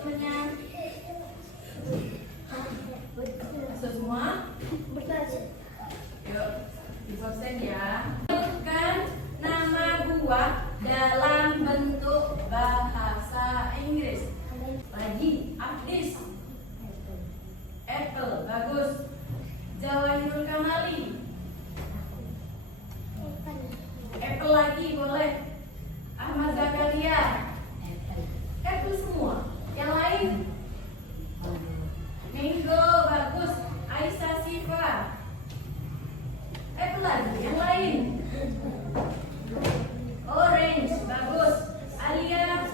teman-temannya? Semua? Yuk, dibosen ya. Sebutkan nama buah dalam bentuk bahasa Inggris. Lagi, Abdis. Apple, bagus. Jawahirul Kamali. Apple lagi boleh. Ahmad Zakaria. Apple semua. Yang lain? Mango, bagus. Aisyah Sifa. Apple lagi. Yang lain? Orange, bagus. Alia.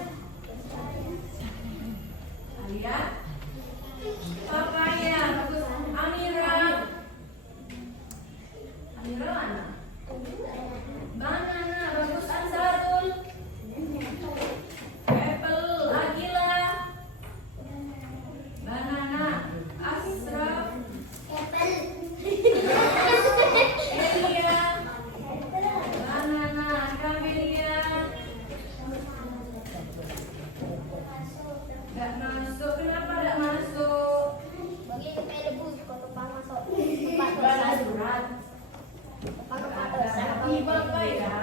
Alia. Papaya, bagus. Amira. Amira mana? Banana, bagus. Ansarul. Apple, Agila. Banana. Asraf. Elia. Banana. Camelia. Gak masuk. Kenapa gak masuk? Banana surat. Tapi bapak ya.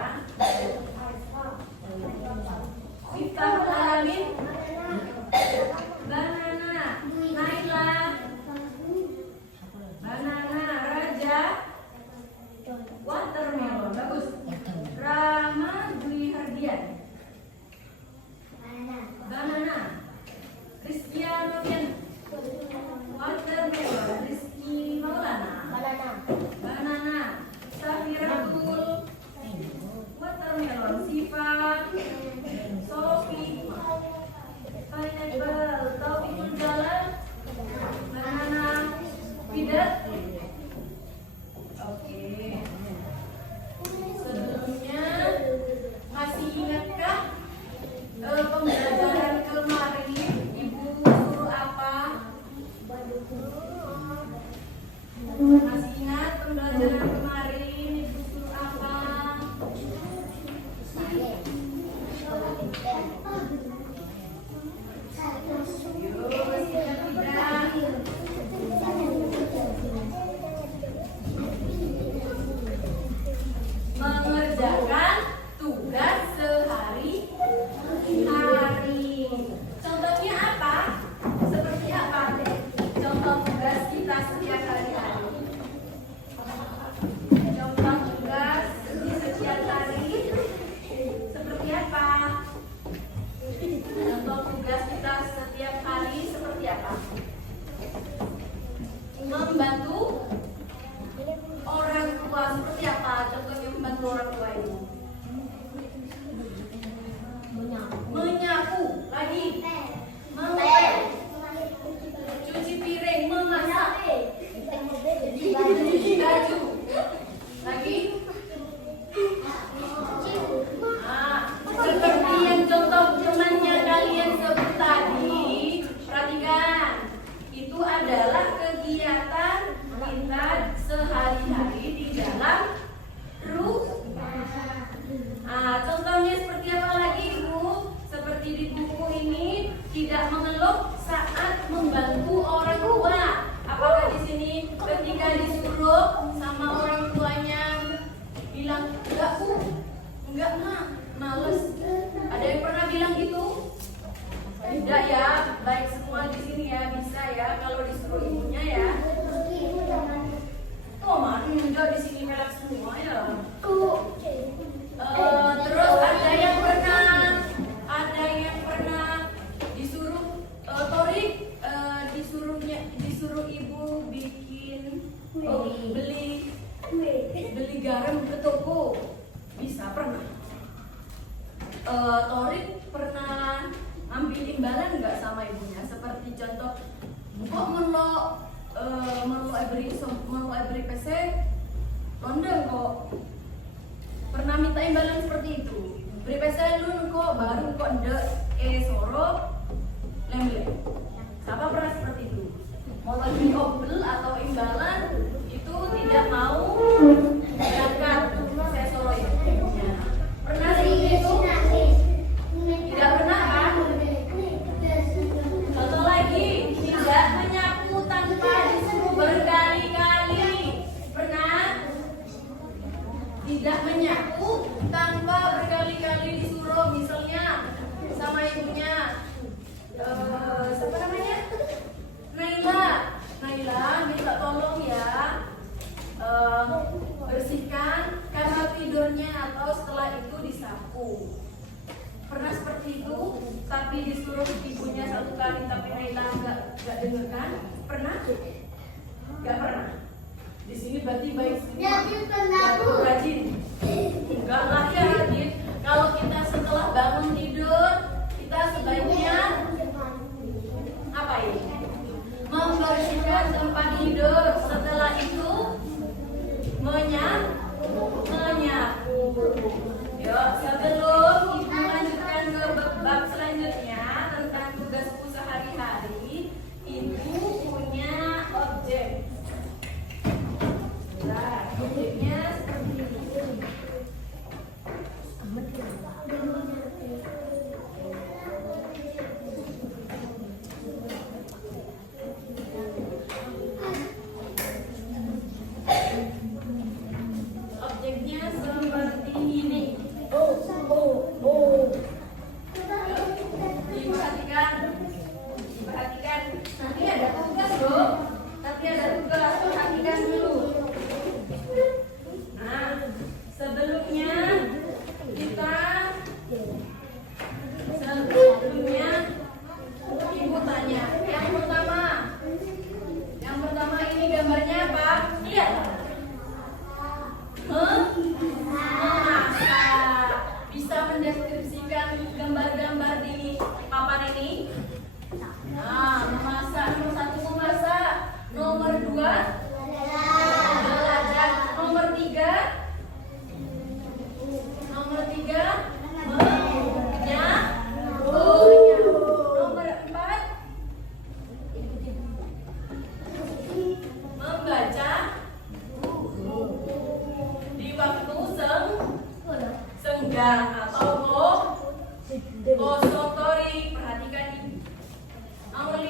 Miftahul Alamin. Banana. Naila. Banana. Raja. Watermelon, bagus. Rama Dwi Hardian. Banana. Rizkia Novian. Watermelon. Rizky Maulana. Banana. Safiratul. Watermelon. Siva. Sofi. Pineapple. Taufikul Jalal. Banana. Bidat. Oke. Sebelumnya masih ingatkah pembelajaran kemarin Ibu suruh apa? Masih ingat pembelajaran kemarin Ibu suruh apa? Yuk, masih ingat tidak? Mengerjakan tugas sehari-hari. Contohnya apa? Seperti apa? Contoh tugas kita setiap hari-hari. Contoh tugas di setiap hari seperti apa? Contoh tugas kita setiap hari seperti apa? Membantu orang tua seperti apa? Contohnya membantu orang tua itu. Menyapu, lagi. Mengepel. Cuci piring, memasak. Cuci baju. Lagi. Seperti yang contoh temannya kalian sebut tadi, perhatikan. Itu adalah kegiatan kita sehari-hari di dalam rumah. Contohnya seperti apa lagi, Ibu? Seperti di buku ini, tidak mengeluh saat membantu orang tua. Apakah di sini ketika disuruh sama orang tuanya bilang enggak Bu, enggak Mak, males? Ada yang pernah bilang gitu? Tidak ya, baik semua di sini ya, bisa ya kalau disuruh ibunya ya. Tuh Mak, enggak di sini melek semua ya. Terus ada yang pernah disuruh Torik disuruh ibu bikin beli garam ke toko. Bisa pernah? Torik pernah ambil imbalan nggak sama ibunya? Seperti contoh, kok melo ebri PC londeng kok. Pernah minta imbalan seperti itu. Beri PC dulu kok, baru kok soro lemble. Siapa pernah seperti itu? Mau lagi obel atau imbalan itu tidak mau berangkat. Saya soro ya. Pernah seperti itu? Tidak pernah kan? ulangi tapi Naila nggak dengarkan? Pernah? Nggak pernah. Di sini berarti baik semua. Rajin. Enggak lah ya rajin. Kalau kita setelah bangun tidur, kita sebaiknya apa ini? Membersihkan tempat tidur. Setelah itu menyapu. Yuk, sebelum ibu lanjutkan ke bab selanjutnya tentang tugasku sehari-hari, ibu punya objek. Nah, objeknya seperti ini. Objeknya seperti ini. Diperhatikan. Nanti ada tugas loh. Tapi ada tugas, perhatikan dulu. Nah, sebelumnya ibu tanya. Yang pertama ini gambarnya apa? Lihat. Memasak. Bisa mendeskripsikan gambar-gambar di papan ini? Nah, memasak. Nomor 1 memasak. Nomor 2 belajar. Nomor 3 menyapu. Nomor 4 membaca di waktu senggang atau kosotori. Perhatikan ini. Nomor 5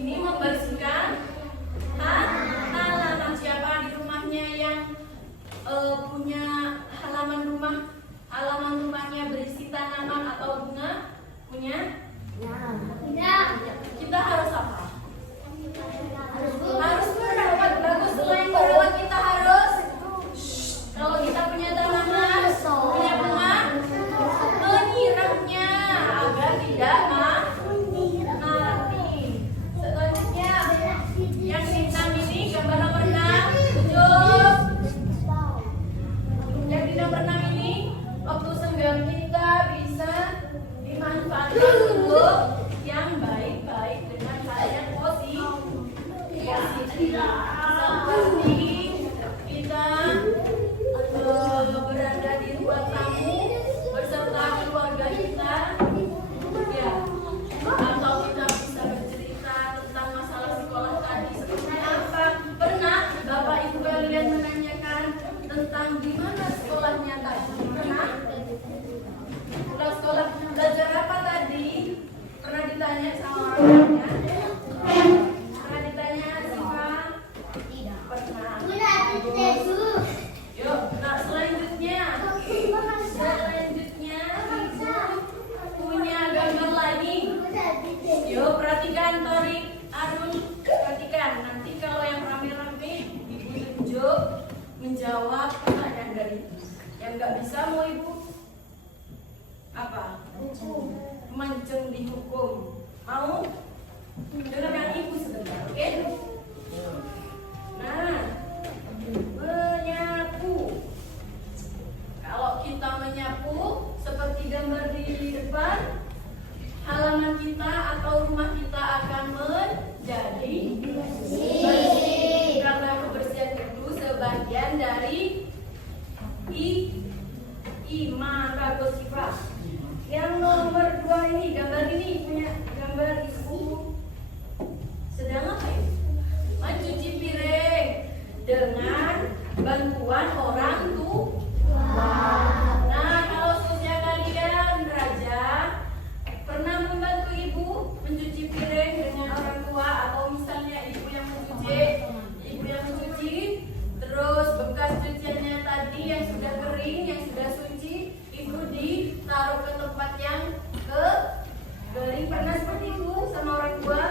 ini membersihkan halaman. Siapa di rumahnya yang punya halaman rumahnya berisi tanaman atau bunga? Punya? Kita harus apa? Harus merawat. Bagus. Selain merawat kita harus kalau kita punya tanaman, punya bunga, menyiramnya agar tidak mati. Selanjutnya yang hitam ini gambar nomor 6. Yang di nomor 6 ini waktu senggang kita bisa dimanfaatkan untuk yang baik-baik dengan hal yang positif. Seperti kita berada di ruang tamu beserta keluarga kita, ya, atau kita bisa bercerita tentang masalah sekolah tadi seperti apa. Pernah Bapak Ibu kalian menanyakan tentang gimana sekolahnya tadi? Pernah? Pulang sekolah belajar apa tadi? Pernah ditanya sama orang tuanya? Pernah ditanya Siva? Tidak pernah. Yuk, nah selanjutnya punya gambar lagi. Yuk, perhatikan Torik, Arun, perhatikan. Nanti kalau yang rame-rame ibu tunjuk menjawab pertanyaan dari yang nggak bisa mau ibu apa? Mancing dihukum. Mau? Dengarkan ibu sebentar, oke? Nah, menyapu. Kalau kita menyapu seperti gambar di depan, halaman kita atau rumah kita akan menjadi bersih. Karena kebersihan itu sebagian dari iman. Bagus Siva. Yang nomor 2 ini, gambar ini punya gambar ibu sedang apa ini? Mencuci piring dengan bantuan orang tua. Nah, kalau seusia kalian Raja pernah membantu ibu mencuci piring dengan orang tua, atau misalnya ibu yang mencuci, terus bekas cuciannya tadi yang sudah kering, yang sudah suci, ibu ditaruh ke tempat yang kering. Pernah seperti itu sama orang tua?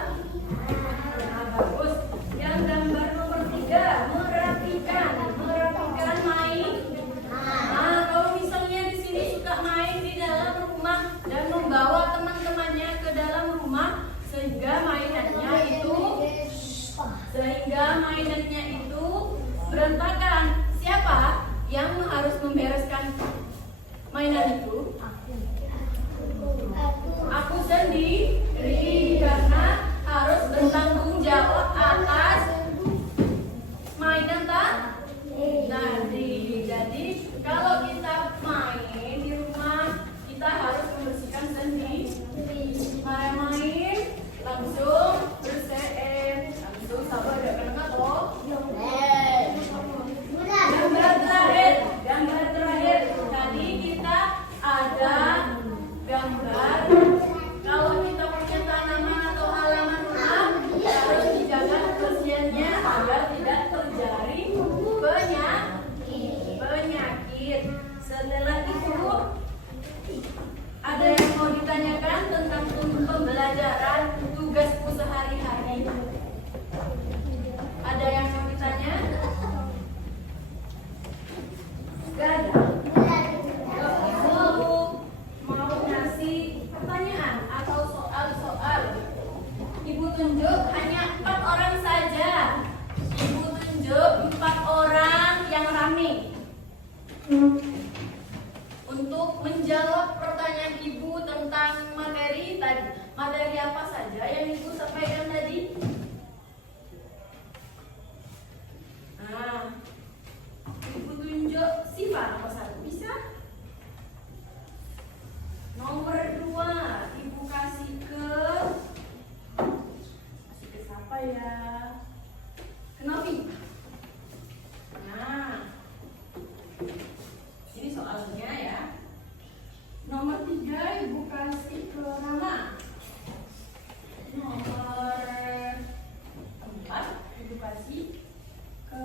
Nah, bagus. Yang gambar nomor 3, merapikan Ibu kasih ke Rama. Nomor 4 Ibu kasih ke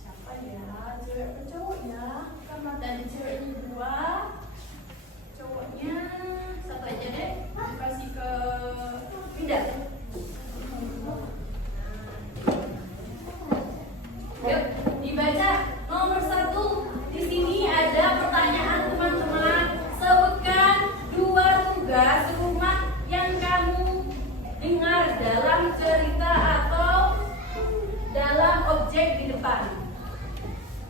siapa ya? Cewek atau cowok ya? Karena tadi ceweknya 2, cowoknya 1 aja deh. Ibu kasih ke Winda. Yuk, dibaca nomor 1. Di sini ada pertanyaan teman-teman. Sebutkan 2 tugas rumah yang kamu dengar dalam cerita atau dalam objek di depan.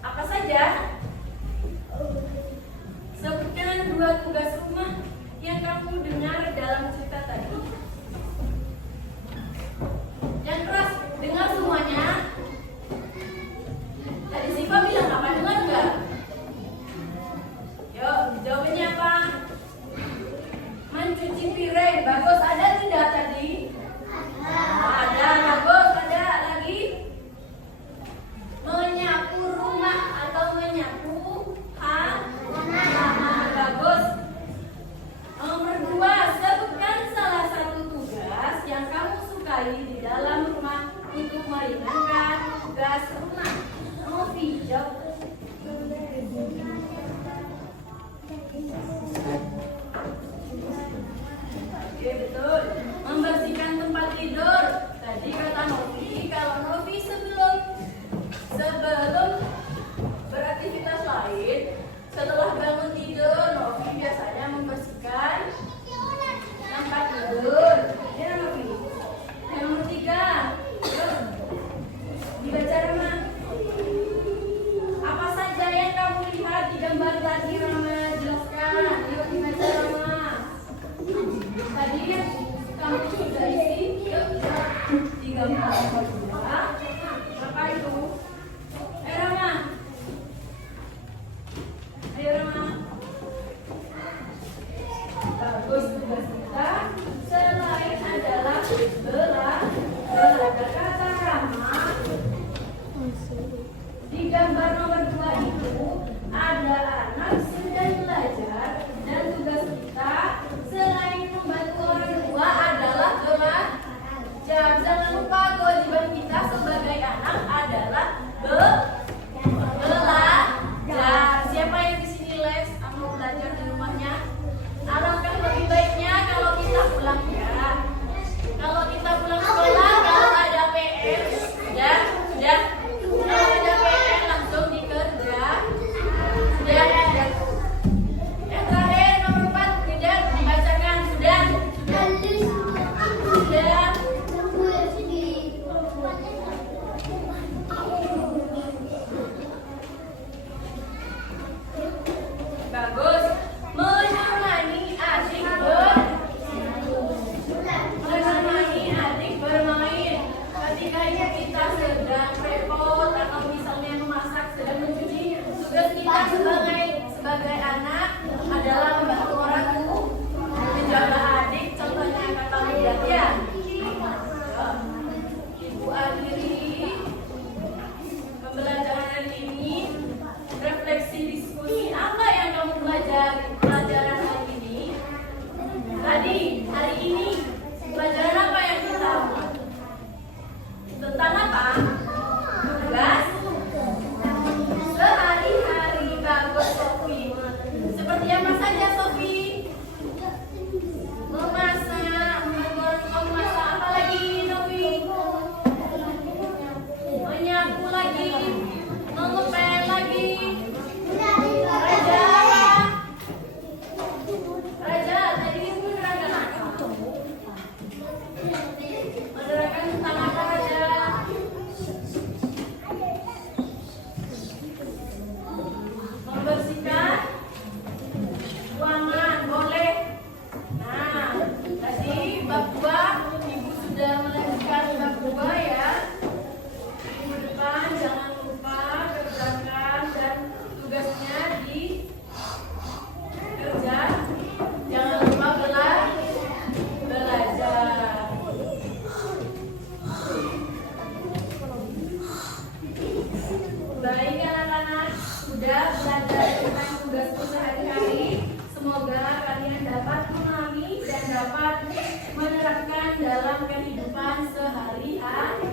Apa saja? Sebutkan 2 tugas rumah yang kamu dengar dalam cerita tadi. Yang keras, dengar semuanya. Tadi Siva bilang apa? Dengar enggak? Yuk, jawabannya apa? Mencuci piring. Bagus, ada tidak tadi? Ada, bagus. Ada lagi? Menyapu rumah atau menyapu halaman. Bagus. Nomor 2, sebutkan salah satu tugas yang kamu sukai di dalam rumah untuk meringankan tugas rumah. Novi, jawab. Oke, betul. Membersihkan tempat tidur. Tadi kata Novi, kalau Novi sebelum beraktivitas lain, setelah bangun tidur, Novi biasanya membersihkan tempat tidur. Ya, Novi. Nomor 3. Yuk, dibaca Rama. Apa saja yang kamu lihat di gambar tadi, Rama? Jelaskan. Yuk, dibaca Rama. Tadi kamu sudah isi. Yuk, di gambar nomor 2. Apa itu? Rama. Ayo, Rama. Bagus, tugas kita selain adalah belajar kata Rama. Di gambar nomor 2 itu ada anak sedang belajar, dan tugas kita selain membantu orang tua adalah belajar. Jangan lupa kewajiban kita sebagai anak adalah belajar. Siapa yang di sini les atau belajar di rumahnya? Alangkah lebih baiknya kalau kita pulang ya. Kalau kita pulang sekolah, kalau ada PR, sudah. Kalau ada PR langsung dikerja. Sudah. Yang terakhir nomor 4, tidak dibacakan. Sudah. Bagus. Menemani adik bermain. Ketika kita sedang repot atau misalnya memasak, sedang mencuci, tugas kita sebagai anak adalah membantu orang tua menjaga adik. Contohnya kata lihat ya. Ibu akhiri pembelajaran hari ini. Refleksi diskusi, apa yang kamu pelajari pelajaran hari ini? Tadi, hari ini pelajaran apa yang kita tentang apa? Tugas sehari-hari. Bagus, Sofi. Seperti apa saja, Sofi? Memasak, memasak apa lagi, Novi? Menyapu lagi, mengepel lagi. Raja, tadi ibu menerangkan apa? Menerangkan tentang apa, Raja? Membersihkan ruangan, boleh. Nah, tadi bab 2, ibu sudah melanjutkan bab 2 ya. Minggu depan jangan lupa kerjakan dan tugasnya di kerja. Jangan lupa belajar. Baik anak-anak, sudah belajar tentang tugas sehari dapat menerapkan dalam kehidupan sehari-hari.